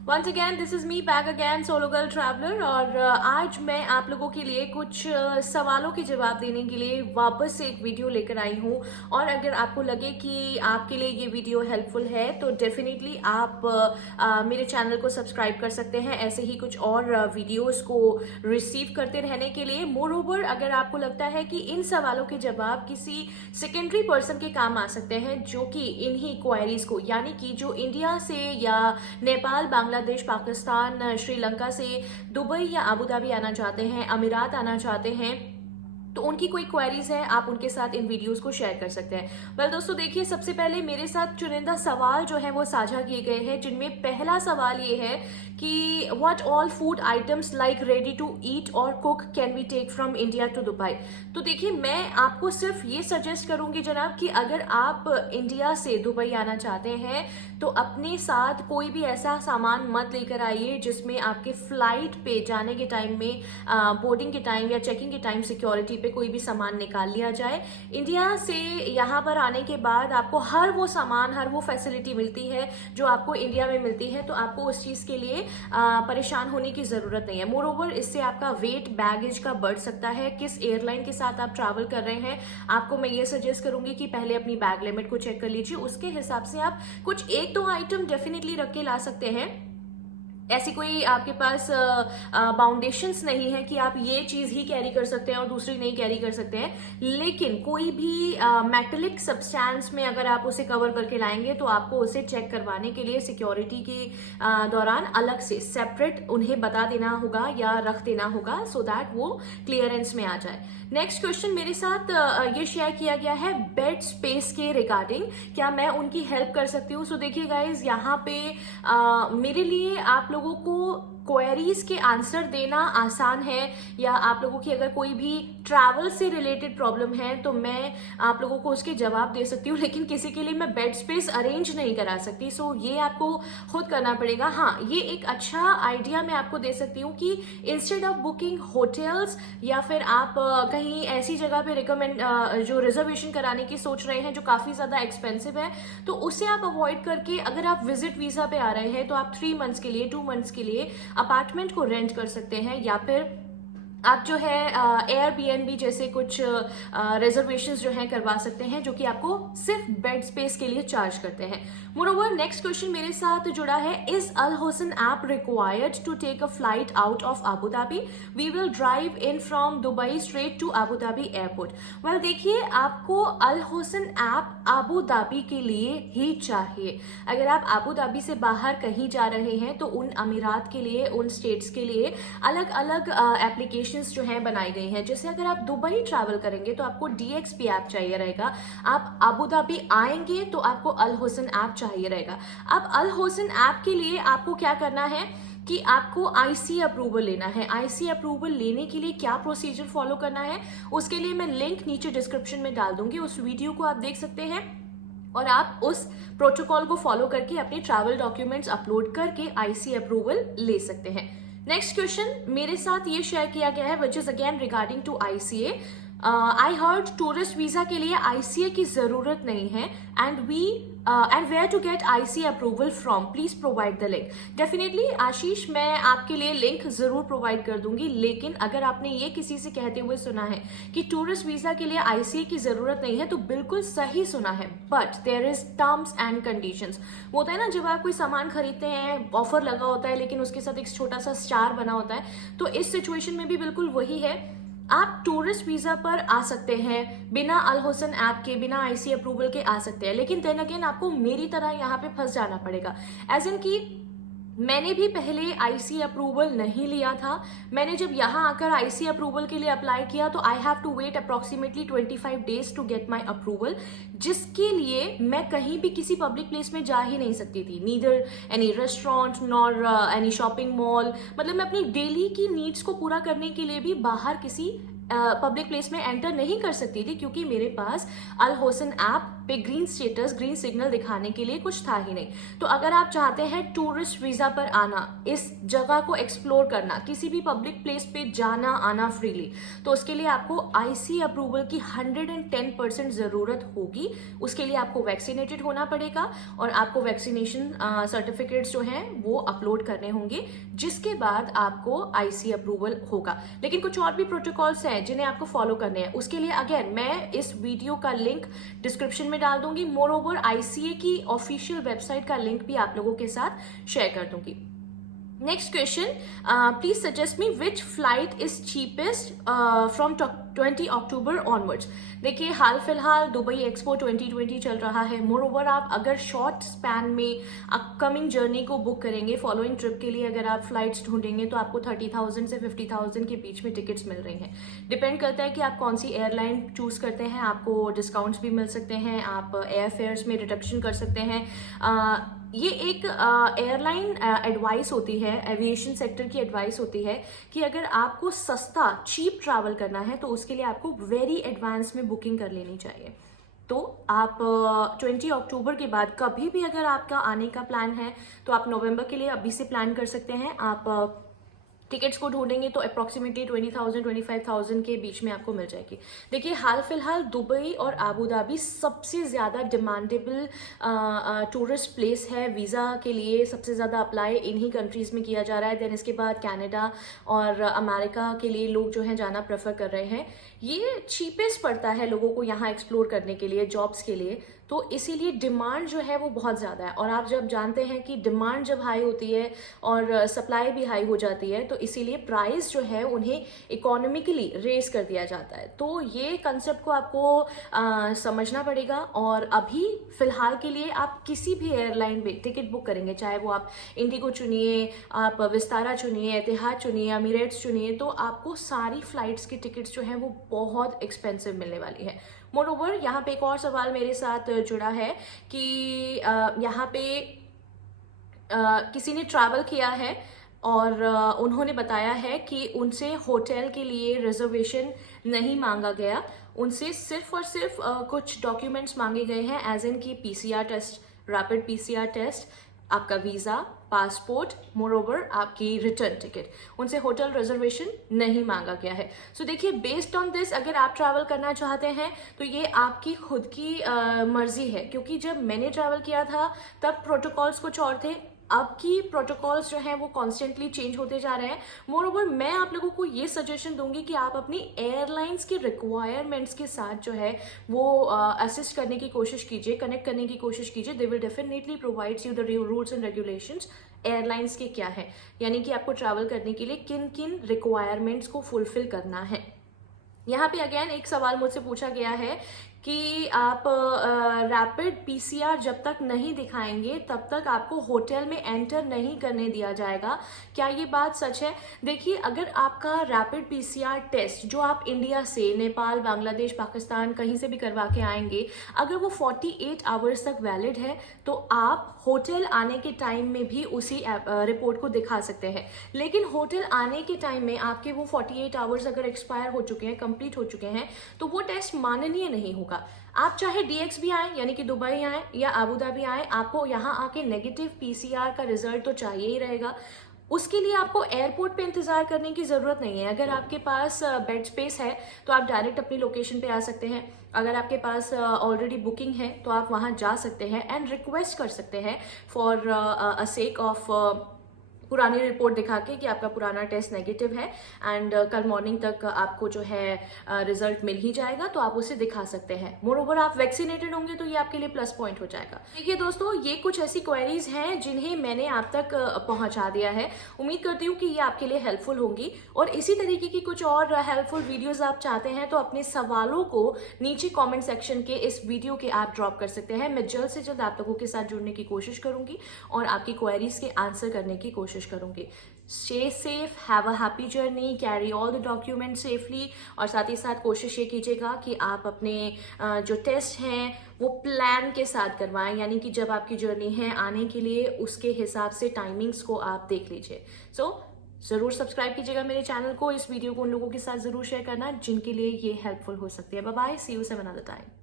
Once again this is me back again solo girl traveller. और आज मैं आप लोगों के लिए कुछ सवालों के जवाब देने के लिए वापस से एक वीडियो लेकर आई हूँ। और अगर आपको लगे कि आपके लिए ये वीडियो हेल्पफुल है तो डेफिनेटली आप मेरे चैनल को सब्सक्राइब कर सकते हैं ऐसे ही कुछ और वीडियोस को रिसीव करते रहने के लिए। मोर ओवर, अगर आपको लगता है कि इन सवालों के जवाब किसी सेकेंडरी पर्सन के काम आ सकते हैं जो कि इन्हीं क्वायरीज को, यानी कि जो इंडिया से या नेपाल, बांग्लादेश, पाकिस्तान, श्रीलंका से दुबई या अबू धाबी आना चाहते हैं, अमीरात आना चाहते हैं, तो उनकी कोई क्वेरीज है, आप उनके साथ इन वीडियोस को शेयर कर सकते हैं। वेल दोस्तों, देखिए, सबसे पहले मेरे साथ चुनिंदा सवाल जो है वो साझा किए गए हैं, जिनमें पहला सवाल ये है कि what all food items like ready to eat और cook can we take from India to Dubai. तो देखिए, मैं आपको सिर्फ ये सजेस्ट करूंगी जनाब कि अगर आप इंडिया से दुबई आना चाहते हैं तो अपने साथ कोई भी ऐसा सामान मत लेकर आइए जिसमें आपके फ्लाइट पे जाने के टाइम में, बोर्डिंग के टाइम या चेकिंग के टाइम सिक्योरिटी पे कोई भी सामान निकाल लिया जाए। इंडिया से यहाँ पर आने के बाद आपको हर वो सामान, हर वो फैसिलिटी मिलती है जो आपको इंडिया में मिलती है, तो आपको उस चीज के लिए परेशान होने की जरूरत नहीं है। मोर ओवर, इससे आपका वेट बैगेज का बढ़ सकता है। किस एयरलाइन के साथ आप ट्रैवल कर रहे हैं, आपको मैं ये सजेस्ट करूंगी कि पहले अपनी बैग लिमिट को चेक कर लीजिए। उसके हिसाब से आप कुछ एक दो आइटम डेफिनेटली रख के ला सकते हैं। ऐसी कोई आपके पास बाउंडेशंस नहीं है कि आप ये चीज ही कैरी कर सकते हैं और दूसरी नहीं कैरी कर सकते हैं, लेकिन कोई भी मेटलिक सब्सटेंस में अगर आप उसे कवर करके लाएंगे तो आपको उसे चेक करवाने के लिए सिक्योरिटी के दौरान अलग से सेपरेट उन्हें बता देना होगा या रख देना होगा, सो दैट वो क्लियरेंस में आ जाए। नेक्स्ट क्वेश्चन मेरे साथ ये शेयर किया गया है बेड स्पेस के रिगार्डिंग, क्या मैं उनकी हेल्प कर सकती हूँ। सो देखिए गाइज, यहाँ पे मेरे लिए आप लोगों को क्वेरीज के आंसर देना आसान है, या आप लोगों की अगर कोई भी ट्रैवल से रिलेटेड प्रॉब्लम है तो मैं आप लोगों को उसके जवाब दे सकती हूँ, लेकिन किसी के लिए मैं बेड स्पेस अरेंज नहीं करा सकती। सो ये आपको खुद करना पड़ेगा। हाँ, ये एक अच्छा आइडिया मैं आपको दे सकती हूँ कि इंस्टेड ऑफ बुकिंग होटल्स या फिर आप कहीं ऐसी जगह पे रिकमेंड जो रिजर्वेशन कराने की सोच रहे हैं जो काफी ज्यादा एक्सपेंसिव है, तो उसे आप अवॉइड करके अगर आप विजिट वीजा पे आ रहे हैं तो आप 3 मंथ्स के लिए, 2 मंथ्स के लिए अपार्टमेंट को रेंट कर सकते हैं, या फिर आप जो है एयरबीएनबी जैसे कुछ रिजर्वेशंस जो हैं करवा सकते हैं, जो कि आपको सिर्फ बेड स्पेस के लिए चार्ज करते हैं। मोरओवर, नेक्स्ट क्वेश्चन मेरे साथ जुड़ा है, is Al Hosn app required to take a flight out of Abu Dhabi? We will drive in from Dubai straight to Abu Dhabi airport. Well देखिए, आपको Al Hosn app Abu Dhabi के लिए ही चाहिए। अगर आप अबू धाबी से बाहर कहीं जा रहे हैं तो उन अमीरात के लिए, उन स्टेट्स के लिए अलग अलग एप्लीकेशन जो है बनाई गई हैं। जैसे अगर आप दुबई ट्रैवल करेंगे तो आपको डीएक्सपी ऐप चाहिए रहेगा, आप अबू धाबी आएंगे तो आपको अल हुसैन ऐप चाहिए रहेगा। अब अल हुसैन ऐप के लिए आपको क्या करना है कि आपको आईसी अप्रूवल लेना है। आईसी अप्रूवल लेने के लिए क्या प्रोसीजर फॉलो करना है, उसके लिए मैं लिंक नीचे डिस्क्रिप्शन में डाल दूंगी, उस वीडियो को आप देख सकते हैं और आप उस प्रोटोकॉल को फॉलो करके अपने ट्रैवल डॉक्यूमेंट्स अपलोड करके आईसी अप्रूवल ले सकते हैं। नेक्स्ट क्वेश्चन मेरे साथ ये शेयर किया गया है, which is again regarding to ICA. I heard tourist visa के लिए आईसीए की जरूरत नहीं है, and where to get IC approval from, please provide the link. Definitely Ashish, मैं आपके लिए लिंक जरूर प्रोवाइड कर दूंगी, लेकिन अगर आपने ये किसी से कहते हुए सुना है कि टूरिस्ट वीजा के लिए आईसीए की जरूरत नहीं है, तो बिल्कुल सही सुना है, but there is terms and conditions. वो होता है ना, जब आप कोई सामान खरीदते हैं, ऑफर लगा होता है लेकिन उसके साथ एक छोटा सा स्टार बना होता है, तो इस सिचुएशन में भी बिल्कुल वही है। आप टूरिस्ट वीजा पर आ सकते हैं, बिना अल हुसैन ऐप के, बिना आईसी अप्रूवल के आ सकते हैं, लेकिन देन अगेन आपको मेरी तरह यहाँ पे फंस जाना पड़ेगा। एज इन की मैंने भी पहले आईसी अप्रूवल नहीं लिया था। मैंने जब यहाँ आकर आईसी अप्रूवल के लिए अप्लाई किया तो I have to wait approximately 25 days to get my approval, जिसके लिए मैं कहीं भी किसी पब्लिक प्लेस में जा ही नहीं सकती थी, neither any restaurant nor any shopping mall. मतलब मैं अपनी डेली की नीड्स को पूरा करने के लिए भी बाहर किसी पब्लिक प्लेस में एंटर नहीं कर सकती थी, क्योंकि मेरे पास अल हुसैन ऐप पे ग्रीन स्टेटस, ग्रीन सिग्नल दिखाने के लिए कुछ था ही नहीं। तो अगर आप चाहते हैं टूरिस्ट वीजा पर आना, इस जगह को एक्सप्लोर करना, किसी भी पब्लिक प्लेस पे जाना आना फ्रीली, तो उसके लिए आपको आईसी अप्रूवल की 110% जरूरत होगी। उसके लिए आपको वैक्सीनेटेड होना पड़ेगा और आपको वैक्सीनेशन सर्टिफिकेट्स जो हैं वो अपलोड करने होंगे, जिसके बाद आपको आईसी अप्रूवल होगा। लेकिन कुछ और भी प्रोटोकॉल्स हैं जिन्हें आपको फॉलो करने हैं। उसके लिए अगेन मैं इस वीडियो का लिंक डिस्क्रिप्शन में डाल दूंगी। मोर ओवर आईसीए की ऑफिशियल वेबसाइट का लिंक भी आप लोगों के साथ शेयर कर दूंगी। Next question, please suggest me which flight is cheapest from 20 October onwards. देखिए, हाल फिलहाल दुबई एक्सपो 2020 चल रहा है। मोर ओवर आप अगर शॉर्ट स्पैन में अपकमिंग जर्नी को बुक करेंगे, फॉलोइंग ट्रिप के लिए अगर आप फ्लाइट्स ढूंढेंगे तो आपको 30,000 से 50,000 के बीच में टिकट्स मिल रही हैं। डिपेंड करता है कि आप कौन सी एयरलाइन चूज करते हैं, आपको डिस्काउंट्स भी मिल सकते हैं, आप एयर फेयर्स में रिडक्शन कर सकते हैं। ये एक एयरलाइन एडवाइस होती है, एविएशन सेक्टर की एडवाइस होती है कि अगर आपको सस्ता चीप ट्रैवल करना है तो उसके लिए आपको वेरी एडवांस में बुकिंग कर लेनी चाहिए। तो आप 20 अक्टूबर के बाद कभी भी अगर आपका आने का प्लान है तो आप नवंबर के लिए अभी से प्लान कर सकते हैं। आप टिकट्स को ढूंढेंगे तो अप्रॉक्सीमेटली 20,000 25,000 के बीच में आपको मिल जाएगी। देखिए, हाल फिलहाल दुबई और आबू धाबी सबसे ज़्यादा डिमांडेबल टूरिस्ट प्लेस है। वीज़ा के लिए सबसे ज़्यादा अप्लाई इन्हीं कंट्रीज़ में किया जा रहा है। देन इसके बाद कनाडा और अमेरिका के लिए लोग जो हैं जाना प्रेफर कर रहे हैं। ये चीपेस्ट पड़ता है लोगों को यहाँ एक्सप्लोर करने के लिए, जॉब्स के लिए, तो इसीलिए डिमांड जो है वो बहुत ज़्यादा है। और आप जब जानते हैं कि डिमांड जब हाई होती है और सप्लाई भी हाई हो जाती है, तो इसीलिए प्राइस जो है उन्हें इकोनॉमिकली रेज कर दिया जाता है। तो ये कंसेप्ट को आपको समझना पड़ेगा। और अभी फिलहाल के लिए आप किसी भी एयरलाइन पे टिकट बुक करेंगे, चाहे वो आप इंडिगो चुनिए, आप विस्तारा चुनिए, एतिहाद चुनिए, एमिरेट्स चुनिए, तो आपको सारी फ्लाइट्स की टिकट्स जो हैं वो बहुत एक्सपेंसिव मिलने वाली है। मोरोवर यहाँ पे एक और सवाल मेरे साथ जुड़ा है कि यहाँ पे किसी ने ट्रैवल किया है और उन्होंने बताया है कि उनसे होटल के लिए रिजर्वेशन नहीं मांगा गया, उनसे सिर्फ और सिर्फ कुछ डॉक्यूमेंट्स मांगे गए हैं, एज इन की PCR test, rapid PCR test, आपका वीज़ा, पासपोर्ट, मोरोवर आपकी रिटर्न टिकट। उनसे होटल रिजर्वेशन नहीं मांगा गया है। सो देखिए, बेस्ड ऑन दिस अगर आप ट्रैवल करना चाहते हैं तो ये आपकी खुद की मर्जी है, क्योंकि जब मैंने ट्रैवल किया था तब प्रोटोकॉल्स कुछ और थे। अब की प्रोटोकॉल्स जो हैं वो कॉन्स्टेंटली चेंज होते जा रहे हैं। मोरोवर मैं आप लोगों को ये सजेशन दूंगी कि आप अपनी एयरलाइंस के रिक्वायरमेंट्स के साथ जो है वो असिस्ट करने की कोशिश कीजिए, कनेक्ट करने की कोशिश कीजिए। They will definitely provides you the rules and regulations airlines के क्या है, यानी कि आपको ट्रैवल करने के लिए किन किन रिक्वायरमेंट्स को फुलफिल करना है। यहाँ पे अगेन एक सवाल मुझसे पूछा गया है कि आप रैपिड पीसीआर जब तक नहीं दिखाएंगे तब तक आपको होटल में एंटर नहीं करने दिया जाएगा। क्या ये बात सच है? देखिए, अगर आपका रैपिड पीसीआर टेस्ट जो आप इंडिया से, नेपाल, बांग्लादेश, पाकिस्तान कहीं से भी करवा के आएंगे, अगर वो 48 आवर्स तक वैलिड है तो आप होटल आने के टाइम में भी उसी रिपोर्ट को दिखा सकते हैं। लेकिन होटल आने के टाइम में आपके वो 48 आवर्स अगर एक्सपायर हो चुके हैं, कंप्लीट हो चुके हैं, तो वो टेस्ट माननीय नहीं होगा। आप चाहे डीएक्स भी आए, यानी कि दुबई आए या आबू धाबी आए, आपको यहाँ आके नेगेटिव पीसीआर का रिजल्ट तो चाहिए ही रहेगा। उसके लिए आपको एयरपोर्ट पे इंतजार करने की ज़रूरत नहीं है। अगर आपके पास बेड स्पेस है तो आप डायरेक्ट अपनी लोकेशन पे आ सकते हैं। अगर आपके पास ऑलरेडी बुकिंग है तो आप वहाँ जा सकते हैं एंड रिक्वेस्ट कर सकते हैं फॉर अ सेक ऑफ पुरानी रिपोर्ट दिखा के कि आपका पुराना टेस्ट नेगेटिव है एंड कल मॉर्निंग तक आपको जो है रिजल्ट मिल ही जाएगा, तो आप उसे दिखा सकते हैं। मोरोवर आप वैक्सीनेटेड होंगे तो ये आपके लिए प्लस पॉइंट हो जाएगा। देखिए दोस्तों, ये कुछ ऐसी क्वेरीज हैं जिन्हें मैंने आप तक पहुंचा दिया है। उम्मीद करती हूँ कि ये आपके लिए हेल्पफुल होंगी, और इसी तरीके की कुछ और हेल्पफुल वीडियोज आप चाहते हैं तो अपने सवालों को नीचे कॉमेंट सेक्शन के इस वीडियो के आप ड्रॉप कर सकते हैं। मैं जल्द से जल्द आप लोगों के साथ जुड़ने की कोशिश करूंगी और आपकी क्वेरीज के आंसर करने की कोशिश करूंगी। Stay safe, have a happy journey, carry all the document safely, और साथ ही साथ कोशिश ये कीजिएगा कि आप अपने जो टेस्ट हैं वो प्लान के साथ करवाएं, यानी कि जब आपकी जर्नी है आने के लिए उसके हिसाब से टाइमिंग्स को आप देख लीजिए। ज़रूर सब्सक्राइब कीजिएगा मेरे चैनल को। इस वीडियो को उन लोगों के साथ ज़रूर शेयर करना जिनके लिए ये हेल्पफुल हो सकती है। Bye bye, see you some another time.